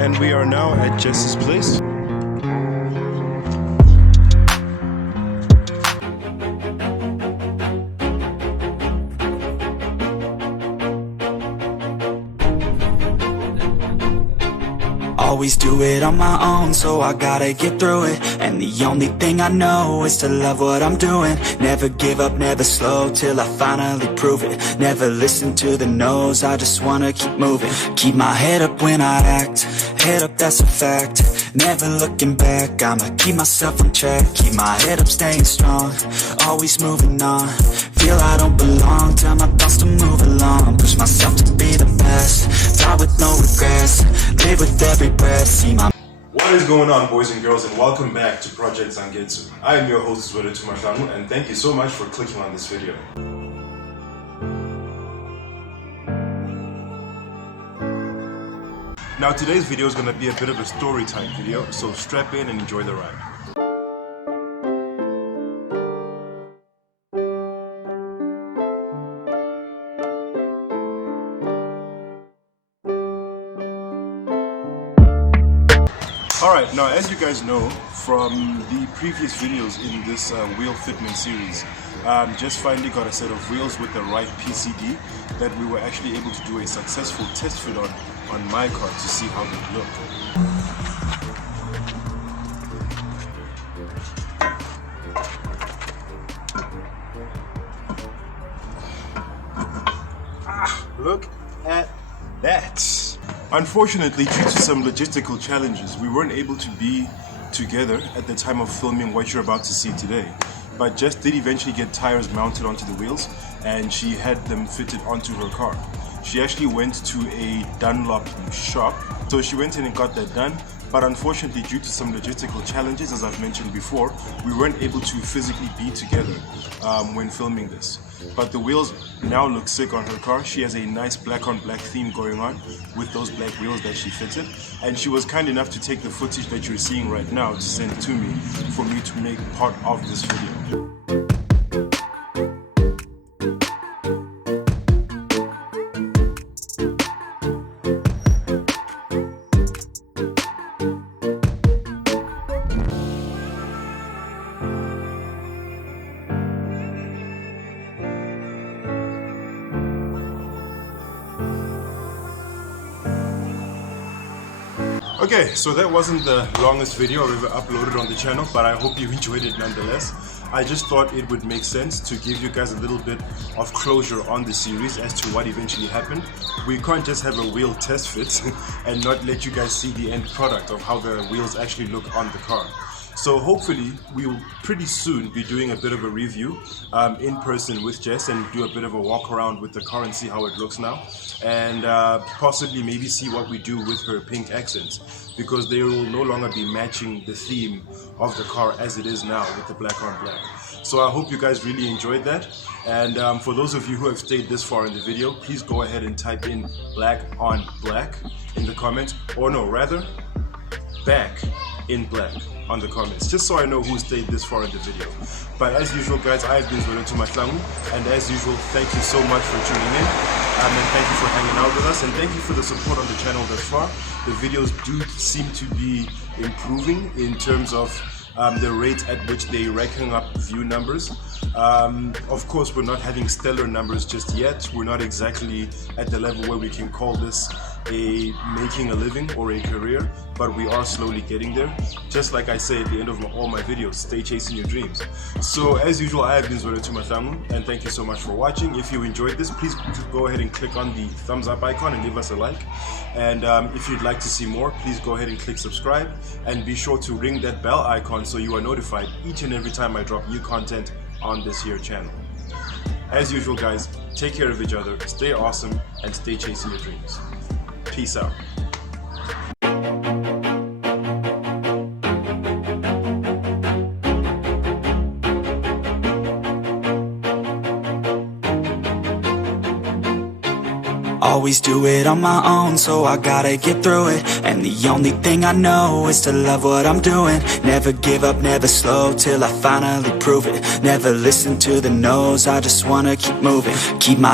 and we are now at Jess's place. Always do it on my own, so I gotta get through it. And the only thing I know is to love what I'm doing. Never give up, never slow, till I finally prove it. Never listen to the no's, I just wanna keep moving. Keep my head up when I act, head up, that's a fact. Never looking back, I'ma keep myself on track. Keep my head up, staying strong, always moving on. Feel I don't belong, tell my thoughts to move along. Push myself to be the best, die with no regrets. Live with every breath, see my... What is going on, boys and girls, and welcome back to Project Zangetsu. I am your host, Subaru, and thank you so much for clicking on this video. Now today's video is going to be a bit of a story time video, so strap in and enjoy the ride. Alright, now as you guys know from the previous videos in this wheel fitment series, just finally got a set of wheels with the right PCD that we were actually able to do a successful test fit on my car to see how they look. Look at that! Unfortunately, due to some logistical challenges, we weren't able to be together at the time of filming what you're about to see today. But Jess did eventually get tires mounted onto the wheels, and she had them fitted onto her car. She actually went to a Dunlop shop, so she went in and got that done. But unfortunately, due to some logistical challenges, as I've mentioned before, we weren't able to physically be together when filming this. But the wheels now look sick on her car. She has a nice black on black theme going on with those black wheels that she fitted. And she was kind enough to take the footage that you're seeing right now to send to me for me to make part of this video. Okay, so that wasn't the longest video I've ever uploaded on the channel, but I hope you enjoyed it nonetheless. I just thought it would make sense to give you guys a little bit of closure on the series as to what eventually happened. We can't just have a wheel test fit and not let you guys see the end product of how the wheels actually look on the car. So hopefully we will pretty soon be doing a bit of a review in person with Jess and do a bit of a walk around with the car and see how it looks now, and possibly maybe see what we do with her pink accents, because they will no longer be matching the theme of the car as it is now with the black on black. So I hope you guys really enjoyed that, and for those of you who have stayed this far in the video, please go ahead and type in black on black in the comments, or no, rather back in black on the comments, just so I know who stayed this far in the video. But as usual, guys, I have been Nth-Level, and as usual, thank you so much for tuning in, and thank you for hanging out with us, and thank you for the support on the channel thus far. The videos do seem to be improving in terms of the rate at which they're racking up view numbers. Of course, we're not having stellar numbers just yet. We're not exactly at the level where we can call this making a living or a career, but we are slowly getting there. Just like I say at the end of all my videos, stay chasing your dreams. So as usual, I have been Nth-Level, and thank you so much for watching. If you enjoyed this, please go ahead and click on the thumbs up icon and give us a like. And if you'd like to see more, please go ahead and click subscribe, and be sure to ring that bell icon so you are notified each and every time I drop new content on this here channel. As usual, guys, take care of each other, stay awesome, and stay chasing your dreams. Peace out. Always do it on my own, so I gotta get through it. And the only thing I know is to love what I'm doing. Never give up, never slow, till I finally prove it. Never listen to the no's, I just wanna keep moving. Keep my